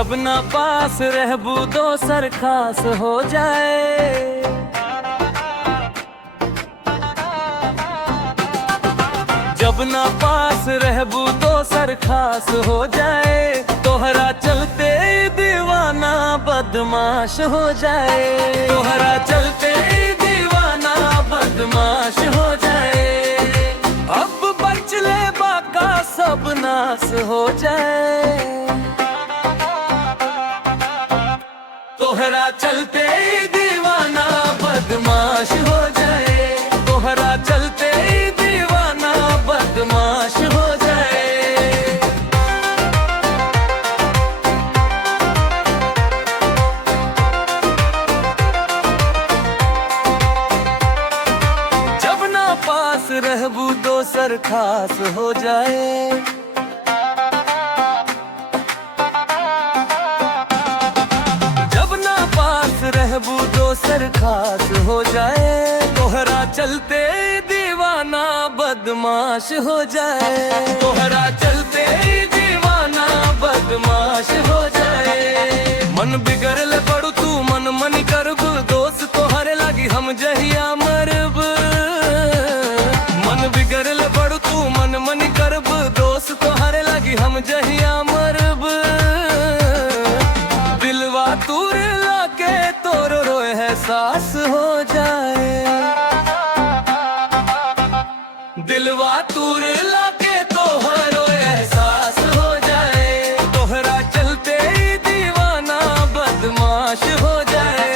जब ना पास रहबू दोसर खास हो जाए। जब ना पास रहबू दोसर खास हो जाए, तोहरा चलते दीवाना बदमाश हो जाए। तोहरा चलते दीवाना बदमाश हो जाए। अब बच ले बाका सब नाश हो जाए। तोहरा चलते दीवाना बदमाश हो जाए। तोहरा चलते दीवाना बदमाश हो जाए। जब ना पास रहबू दोसर खास हो जाए। रहबू दोसर खास हो जाए। तोहरा चलते दीवाना बदमाश हो जाए। तोहरा चलते दीवाना बदमाश हो जाए। मन बिगड़ले पड़ू तू मन मनी करब, दोस्त तोहरे लागी हम जहिया मरब। मन बिगड़ले पड़ू तू मन मनी करब, दोस्त तोहरे लागी हम जहिया मरब। दिलवा तूर लाके तोर रोए है सास हो जाए। दिलवा तूर लाके तोहर रोए एहसास हो जाए। तोहरा चलते दीवाना बदमाश हो जाए।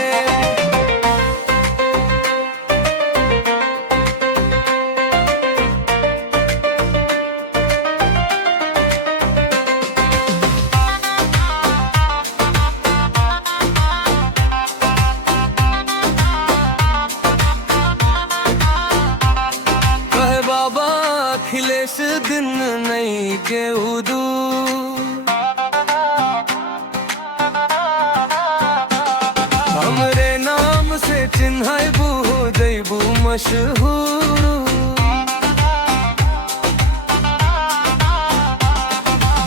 अखिलेश दिन नहीं के उदू, हमरे नाम से चिन्हबू दैबू मशहूर।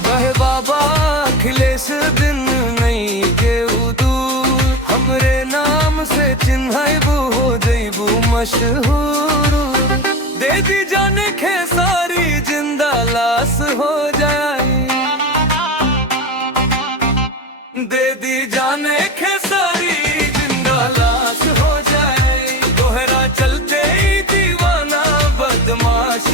कहे बाबा अखिलेश दिन नहीं के उदू, हमरे नाम से चिन्हबू दैबू मशहूर। दे दी जाने खेसारी जिंदा लाश हो जाए। दे दी जाने खेसारी जिंदा लाश हो जाए। तोहरा चलते दीवाना बदमाश